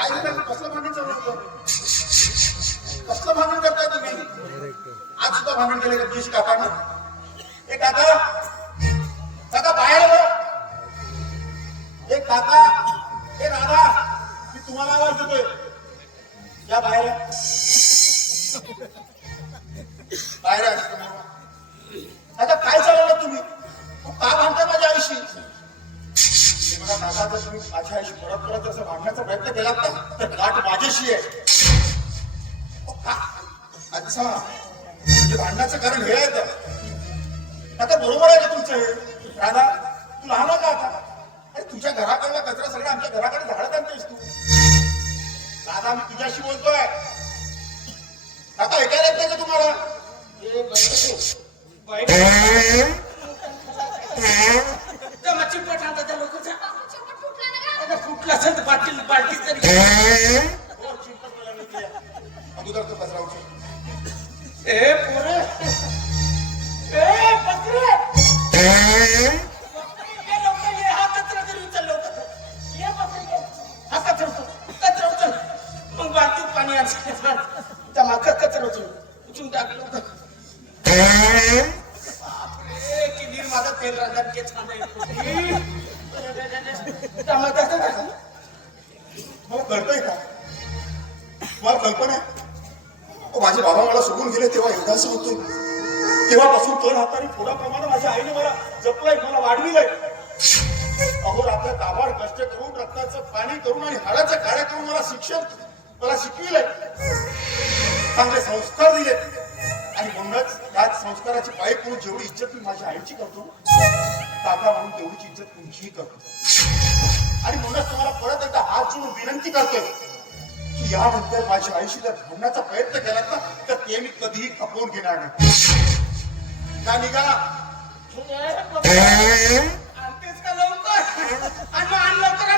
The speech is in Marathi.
काय झालं? कसलं भांडण चालू होतं? कसलं भांडण करताय तुम्ही? आज सुद्धा भांडण केलं का तुझ्याशी काकांना? ए काका, काका बाहेर हो. ए काका, ए राधा, मी तुम्हाला आवाज देतोय, या बाहेर या. बाहेर या. आता काय चालवलं तुम्ही? तू का भांडताय माझ्या आईशी? मला काका, जर तुम्ही माझ्या आईशी परत परत असं भांडण्याचा प्रयत्न केलात ना तर गाठ माझ्याशी आहे. अच्छा, म्हणजे भांडण्याचं कारण हे आहे तर आता बरोबर आहे का तुमचं हे? राधा, तू लहान का आता? अरे तुझ्या घराकडला कचरा सगळं आमच्या घराकडे झाडत आणतेस तू. राधा, मी तुझ्याशी बोलतोय. आता ऐकायला येत नाही का तुम्हाला? फुटला असेल तर बाटली तरी अगोदर तो कचरा उचल. ए पोरे, ए बकरे, ये लवकर ये, हा कचरा तरी उचल लवकर. ये बकरे, हा कचरा उचल. मग बाटलीत पाणी आणलं, त्या मागं कचरा उचलून टाक लवकर. किती माझा तेल राहतात के छान मला कळतंय का? मला कल्पना आहे. माझे बाबा मला सोडून गेले तेव्हा एवढाच होतोय. तेव्हापासून तोल हाताने थोड्याप्रमाणे माझ्या आईने मला जपलंय, मला वाढविलंय. अहो आपल्या दाबाड कष्ट करून, रक्ताचं पाणी करून आणि हाडाच्या काळ्या करून मला शिकविलंय. चांगले संस्कार दिले आणि म्हणूनच याच संस्काराची पायी करून जेवढी इज्जत मी माझ्या आईची करतो, काका म्हणून तेवढीची इज्जत तुमचीही करतो. आणि म्हणूनच तुम्हाला परत एकदा हात जोडून विनंती करतोय की यानंतर माझ्या आईशी जर भांडण्याचा प्रयत्न केलात ना तर ते मी कधीही खपवून घेणार नाही. का निघा? आणतेच का लवकर? आणि लवकर